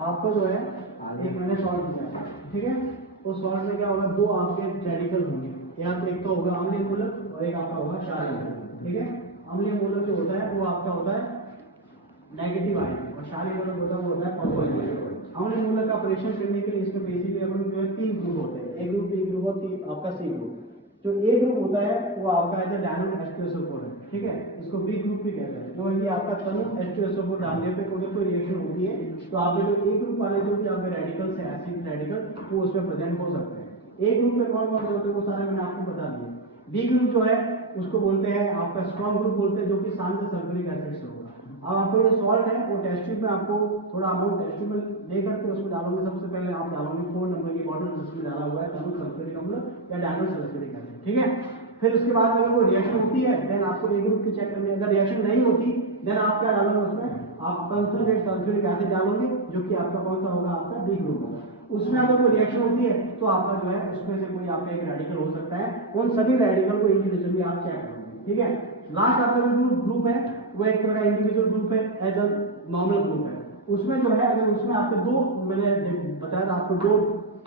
आपको जो है एक मैंने सॉल्व किया, ठीक है। उस सॉल्व में क्या होगा, दो आपके रेडिकल होंगे, एक तो होगा अम्लीय मूलक और एक आपका होगा क्षारीय मूलक, ठीक है। अम्लीय मूलक जो होता है वो आपका होता है नेगेटिव आयन और क्षारीय मूलक होता है वो होता है पॉजिटिव। अम्लीय मूलक का परीक्षण करने के लिए इसमें बेसिकली अपन जो है 3 ग्रुप होते हैं, ए ग्रुप, बी ग्रुप और आपका सी ग्रुप। जो ए ग्रुप होता है वो आपका है डायमंड H2SO4 है, ठीक है। इसको बी ग्रुप भी कहते हैं। जो ये आपका तनु H2SO4 डालने पे अगर कोई रिएक्शन होती है तो आपके जो ए ग्रुप वाले जो भी आपके रेडिकल्स है, एसिड रेडिकल, वो उसमें प्रेजेंट हो सकते हैं। ए ग्रुप में कौन कौन से होते हैं वो सारे मैंने आपको बता दिए। बी ग्रुप जो है उसको बोलते हैं आपका स्ट्रॉन्ग ग्रुप बोलते हैं, जो कि शांत सल्फ्यूरिक एसिड से होगा। अब आपको ये सॉल्ट है वो टेस्ट ट्यूब में आपको थोड़ा अमाउंट टेस्ट ट्यूब में लेकर के उसमें डालोगे। सबसे पहले आप डालोगे 4 नंबर की बॉटल जिसमें डाला हुआ है तनु सल्फ्यूरिक अम्ल या डायमंड सल्फ्यूरिक एसिड, ठीक है। फिर उसके बाद अगर कोई रिएक्शन होती है देन आपको ए ग्रुप की चेक करनी है। अगर रिएक्शन नहीं होती देन आप क्या डालोगे उसमें, आप कंसंट्रेट सल्फ्यूरिक एसिड डालोगे, जो कि आपका कौन सा होगा, आपका बी ग्रुप होगा। उसमें अगर कोई रिएक्शन होती है तो आपका जो है उसमें से कोई आपका एक रेडिकल हो सकता है। उन सभी रेडिकल को इंडिविजुअली आप चेक करोगे, ठीक है। लास्ट आपका जो ग्रुप है वो एक तरह का इंडिविजुअल ग्रुप है, एज अ नॉर्मल ग्रुप है। उसमें जो है अगर उसमें आपके दो, मैंने बताया था आपको, दो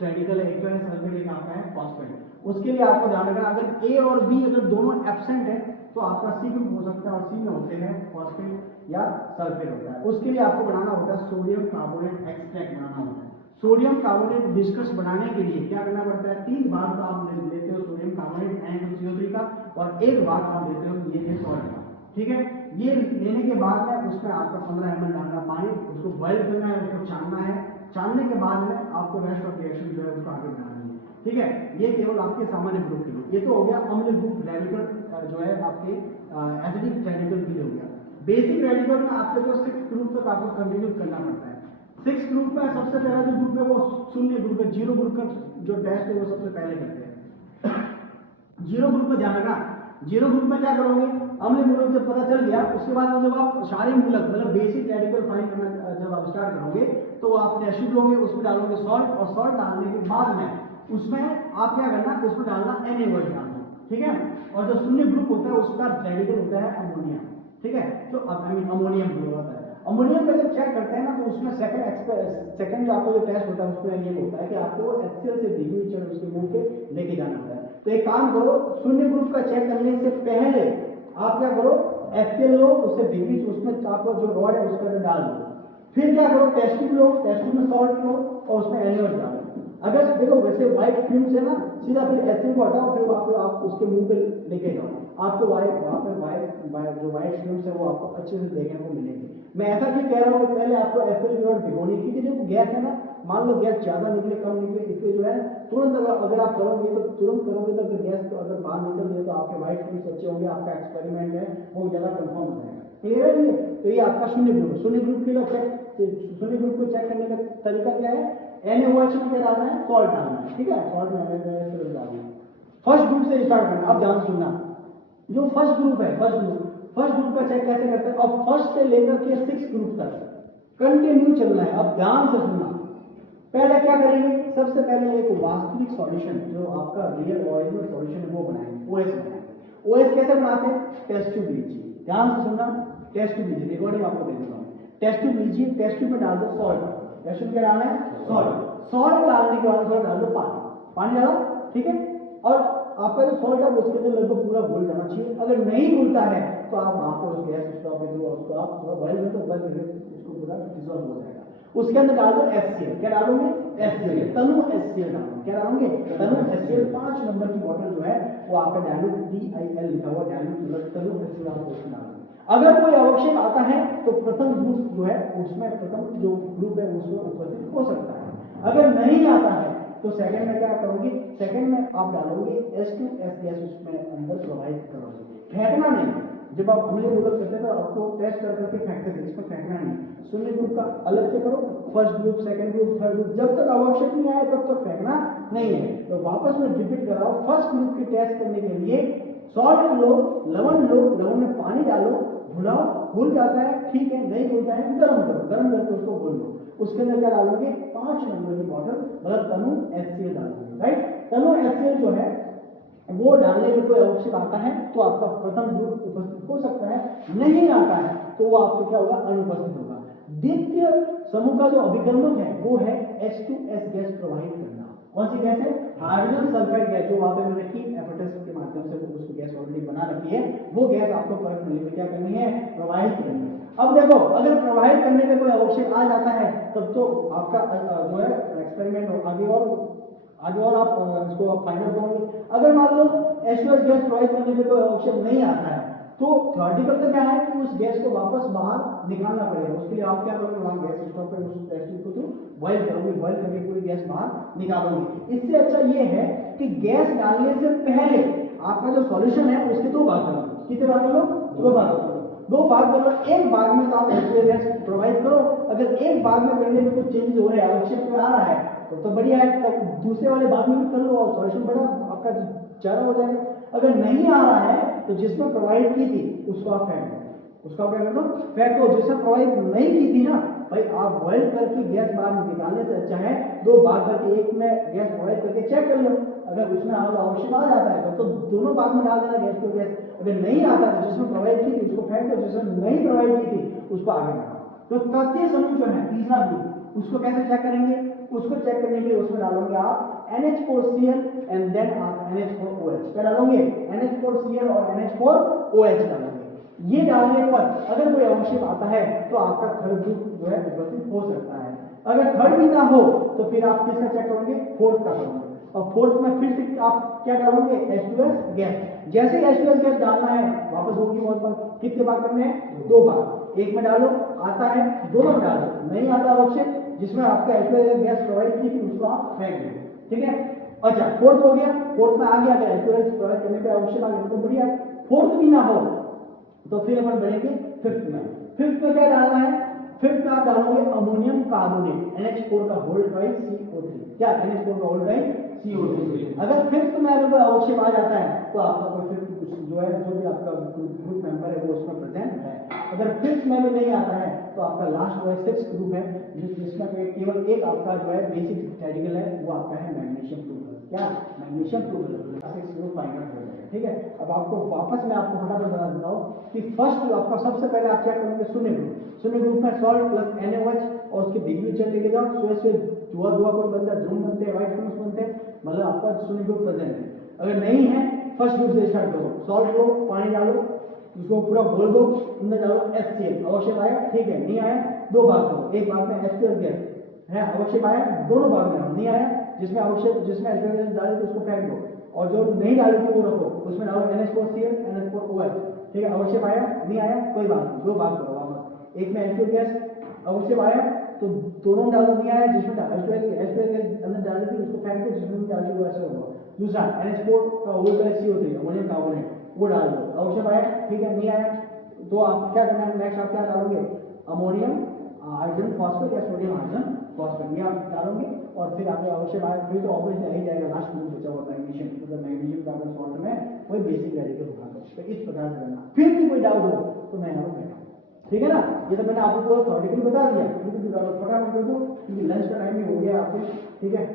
रेडिकल है, एक तो है सल्फेट, एक आपका है फॉस्फेट। उसके लिए आपको ध्यान रखना अगर ए और बी अगर दोनों एब्सेंट है तो आपका सी ग्रुप हो सकता है, और सी में होते हैं फॉस्फेट या सल्फेट होता है। उसके लिए आपको बनाना होता है सोडियम कार्बोनेट एक्सट्रैक्ट बनाना होता है। सोडियम कार्बोनेट डिस्कस बनाने के लिए क्या करना पड़ता है, 3 भाग तो आप लेते हो सोडियम कार्बोनेट NaCO3 का, और 1 भाग आप लेते हो ये है सॉल्ट का, ठीक है। ये लेने के बाद में उसमें आपका 15 ml डालना पानी, उसको बॉइल करना है, उसको छानना है। छानने के बाद में आपको रेस्ट ऑफ रिएक्शन जो है उसको आगे बनानी है, ठीक है। ये केवल आपके सामान्य ग्रुप के लिए। ये तो हो गया अम्लीय ग्रुप रेडिकल जो है आपके एसिडिक रेडिकल के लिए हो गया। बेसिक रेडिकल में आपके जो 6 ग्रुप तक आपको कंटिन्यू करना पड़ता है। 6 ग्रुप में सबसे पहला जो ग्रुप है वो शून्य ग्रुप है। जीरो ग्रुप का जो टेस्ट है वो सबसे पहले करते हैं। जीरो ग्रुप में ध्यान रखना, जीरो ग्रुप में क्या करोगे, अम्लीय मूलक जब पता चल गया उसके बाद जब आप क्षारीय मूलक मतलब बेसिक रेडिकल फाइंड करना जब आप स्टार्ट करोगे तो आप टेस्ट ट्यूब लोगे, उसमें डालोगे सॉल्ट, और सॉल्ट डालने के बाद में उसमें आप क्या करना, उसमें डालना NaOH डालना, ठीक है। और जो शून्य ग्रुप होता है उसका रेडिकल होता है अमोनिया, ठीक है। तो अमोनियम ग्रुप होता है। अमोनियम में जब चेक करते हैं ना तो उसमें सेकंड जो आपका जो टेस्ट होता है उसमें ये होता है कि आपको HCl से भीगी हुई चीज उसके मुंह पे लेके जाना होता है। तो एक काम करो, शून्य ग्रुप का चेक करने से पहले आप क्या करो, HCl लो, उससे भीगी उसमें आपको जो रॉड है उसके अंदर डाल दो। फिर क्या करो, टेस्ट ट्यूब लो, टेस्ट ट्यूब में सॉल्ट लो और उसमें NaOH डालो। अगर देखो वैसे व्हाइट फिल्म से ना सीधा फिर HCl को हटाओ, फिर वहां पे आप उसके मुंह पे लेके जाओ, आपको वहां पे जो व्हाइट फिल्म है वो आपको अच्छे से देखने को मिलेगी। मैं ऐसा क्यों कह रहा हूँ कि पहले आपको HCl की रॉड भिगोनी, क्योंकि देखो गैस है ना, मान लो गैस ज्यादा निकले कम निकले, इसलिए जो है तुरंत अगर आप करोगे तो तुरंत करोगे तो अगर गैस अगर बाहर निकल रही है तो आपके व्हाइट फिल्म अच्छे होंगे, आपका एक्सपेरिमेंट है वो ज्यादा कंफर्म हो जाएगा। क्लियर है ये? तो ये आपका शून्य ग्रुप, शून्य ग्रुप के लिए शून्य ग्रुप को चेक करने का तरीका क्या है, NaOH में क्या डालना है, सॉल्ट डालना है, ठीक है। सॉल्ट में NaOH डालना है। फर्स्ट ग्रुप से स्टार्ट करना। अब ध्यान सुनना, जो फर्स्ट ग्रुप है, फर्स्ट ग्रुप का चेक कैसे करते हैं, और फर्स्ट से लेकर के 6 ग्रुप तक कंटिन्यू चलना है। अब ध्यान से सुनना, पहले क्या करेंगे, सबसे पहले एक वास्तविक सॉल्यूशन जो आपका रियल ओरिजिनल सॉल्यूशन है वो बनाएंगे, OS बनाएंगे। OS कैसे बनाते हैं, टेस्ट ट्यूब लीजिए, ध्यान से सुनना, टेस्ट ट्यूब लीजिए, रिकॉर्डिंग आपको दे दूंगा। टेस्ट ट्यूब लीजिए, टेस्ट ट्यूब में डाल दो सॉल्ट, टेस्ट ट्यूब क्या डालना है, सॉल्ट डालने के बाद थोड़ा डाल दो पानी डालो, ठीक है। और आपका जो सॉल्ट है उसके अंदर लगभग पूरा घुल जाना चाहिए। अगर नहीं घुलता है तो आप वहां पर उस गैस स्टोव पे जो उसको आप थोड़ा बॉइल कर दो, बॉइल करके उसको पूरा डिसॉल्व हो जाएगा। उसके अंदर डाल दो HCl, क्या डालोगे, HCl, तनु HCl डालोगे, क्या डालोगे, तनु HCl। 5 नंबर की बोतल जो है वो आपका डायल्यूट DIL लिखा हुआ डायल्यूट तनु HCl आप उसमें डालोगे। अगर कोई आवश्यक आता है तो प्रथम ग्रुप जो है उसमें प्रथम जो ग्रुप है उसमें उपस्थित हो सकता है। अगर नहीं आता है तो सेकंड में क्या करोगे, सेकंड में आप डालोगे H2S गैस उसमें अंदर प्रोवाइड करोगे, फेंकना नहीं। जब आप अम्लीय मूलक करते हैं तो आपको टेस्ट कर करके फेंकते थे, इसको फेंकना नहीं। शून्य ग्रुप का अलग से करो, first group, second group, third group, जब तक आवश्यक नहीं आए तब तक फेंकना नहीं है। तो वापस में रिपीट कराओ, फर्स्ट ग्रुप की टेस्ट करने के लिए सॉल्ट लो, लवण लो, लवण में पानी डालो, घुलाओ, घुल जाता है ठीक है, नहीं घुलता है गर्म करो, गर्म करके उसको घोल लो। उसके अंदर क्या डालोगे, 5 नंबर की बॉटल मतलब तनु HCl डालोगे, राइट। तनु HCl जो है वो डालने में कोई आवश्यक आता है तो आपका प्रथम ग्रुप उपस्थित हो सकता है, नहीं आता है तो वो आपको क्या होगा, अनुपस्थित होगा। द्वितीय समूह का जो अभिकर्मक है वो है H2S गैस प्रोवाइड करना। कौन सी गैस है? हाइड्रोजन सल्फाइड गैस, जो वहां पे मैंने की एफएटएस के माध्यम से वो उसको गैस ऑलरेडी बना रखी है, वो गैस आपको परत नली में क्या करनी है? प्रोवाइड करनी है। अब देखो, अगर प्रोवाइड करने में कोई अवक्षेप आ जाता है तब तो आपका जो है एक्सपेरिमेंट आगे और आप इसको आप फाइनल करोगे। अगर मान लो H2S गैस प्रोवाइड करने में कोई अवक्षेप नहीं आता है तो थ्योरेटिकल तो क्या है कि उस गैस को वापस बाहर निकालना पड़ेगा। उसके लिए आप क्या करोगे? वहां गैस स्टोव पे उस टेस्ट ट्यूब को थ्रू बॉयल करोगे, बॉयल करके पूरी गैस बाहर निकालोगे। इससे अच्छा ये है कि गैस डालने से पहले आपका जो सॉल्यूशन है उसके दो भाग कर लो। कितने भाग कर लो? दो भाग कर लो। दो भाग कर लो। एक भाग में तो आप H2S गैस प्रोवाइड करो, अगर एक भाग में करने में कुछ चेंजेस हो रहे हैं, अवक्षेप में आ रहा है तो बढ़िया है, तब दूसरे वाले भाग में भी कर लो और सॉल्यूशन बड़ा आपका ज्यादा हो जाएगा। अगर नहीं आ रहा है तो जिसमें प्रोवाइड की थी उसको आप फेंक दो, उसका क्या कर दो? फेंक दो। जिसमें प्रोवाइड नहीं की थी ना भाई, आप बॉइल करके गैस बाहर निकालने से अच्छा है दो भाग करके एक में गैस प्रोवाइड करके चेक कर लो, अगर उसमें आवश्यक आ जाता है तो दोनों भाग में डाल देना गैस को। गैस अगर नहीं आता तो जिसमें प्रोवाइड की थी उसको फेंक दो, जिसमें नहीं प्रोवाइड की थी उसको आगे बढ़ाओ। तो तृतीय समूह जो है, तीसरा ग्रुप, उसको कैसे चेक करेंगे? उसको चेक करने के लिए उसमें डालोगे आप NH4Cl एंड देन आप NH4OH। क्या डालोगे? NH4Cl और NH4OH डालोगे। ये डालने पर अगर कोई अवक्षेप आता है तो आपका थर्ड ग्रुप जो है उपस्थित हो सकता है। अगर थर्ड भी ना हो तो फिर आप किसका चेक करोगे? फोर्थ का करोगे। और फोर्थ में फिर से आप क्या डालोगे? H2S gas. जैसे H2S गैस डालना है वापस होगी वहां पर, कितने भाग करने हैं? दो भाग। एक में डालो, आता है दोनों में डालो, नहीं आता अवक्षेप जिसमें आपका H2S गैस प्रोवाइड की थी उसको आप फेंक दो। ठीक है। अच्छा, फोर्थ हो गया। फोर्थ में आ गया, अगर H2S प्रोवाइड करने पे अवक्षेप आ गया तो बढ़िया। फोर्थ भी ना हो तो फिर अपन बढ़ेंगे फिफ्थ में। फिफ्थ में क्या डालना है? फिफ्थ में आप डालोगे अमोनियम कार्बोनेट, NH4 का होल्ड बाई CO3। क्या? NH4 का होल्ड बाई CO3। अगर फिफ्थ में अगर कोई अवक्षेप आ जाता है तो आपका कोई फिफ्थ जो है, जो भी आपका ग्रुप मेंबर है वो उसमें प्रेजेंट है। अगर फिफ्थ में भी नहीं आता है तो आपका लास्ट जो है सिक्स्थ ग्रुप है, जिसमें केवल एक आपका जो है बेसिक रेडिकल है, वो आपका है मैग्नीशियम क्लोराइड। क्या? Magnesium chloride. Six group find out हो जाएगा। ठीक है। अब आपको वापस मैं आपको फटाफट बता देता हूँ कि फर्स्ट आपका सबसे पहले आप क्या करेंगे? शून्य ग्रुप। शून्य ग्रुप में सॉल्ट प्लस NaOH और उसके बिजली चल लेके जाओ, सुबह धुआ धुआ कोई बनता है, ध्रुव बनते हैं, व्हाइट फ्यूम्स बनते हैं, मतलब आपका शून्य ग्रुप प्रेजेंट है। अगर नहीं है, फर्स्ट ग्रुप से स्टार्ट करो। सॉल्ट लो, पानी डालो, उसको पूरा घोल दो, अंदर डालो HCl। अवक्षेप आया? ठीक है। नहीं आया, दो भाग करो। एक भाग में H2S गैस है, अवक्षेप आया, दोनों भाग में डालो। नहीं आया, जिसमें अवक्षेप जिसमें H2S गैस डाली थी उसको फेंक दो, और जो नहीं डाली थी वो रखो, उसमें डालो NH4Cl NH4OH। ठीक है। अवक्षेप आया? नहीं आया, कोई बात नहीं, दो भाग करो वापस। एक में H2S गैस अवक्षेप आया तो दोनों में डालो। नहीं आया, जिसमें H2S गैस अंदर डाली थी उसको फेंक दो, जिसमें डाली वो ऐसे होगा। दूसरा NH4 का hold by CO3 ammonium carbonate, वो डाल दो। अवक्षेप आया? ठीक है। नहीं आया तो आप क्या करना है? नेक्स्ट आप क्या डालोगे? अमोनियम हाइड्रोजन फॉस्फेट या सोडियम हाइड्रोजन फॉस्फेट, ये आप डालोगे। और फिर आपको अवक्षेप आया फिर तो ऑब्वियसली आ ही जाएगा लास्ट ग्रुप बचा हुआ मैग्नीशियम, मतलब मैग्नीशियम का अगर सॉल्ट में कोई बेसिक रेडिकल होगा तो इस प्रकार से करना। फिर भी कोई डाउट हो तो मैं यहाँ पर बैठा हूँ। ठीक है ना। ये तो मैंने आपको थ्योरेटिकली बता दिया, फटाफट कर दो क्योंकि लंच का टाइम भी हो गया आपके। ठीक है।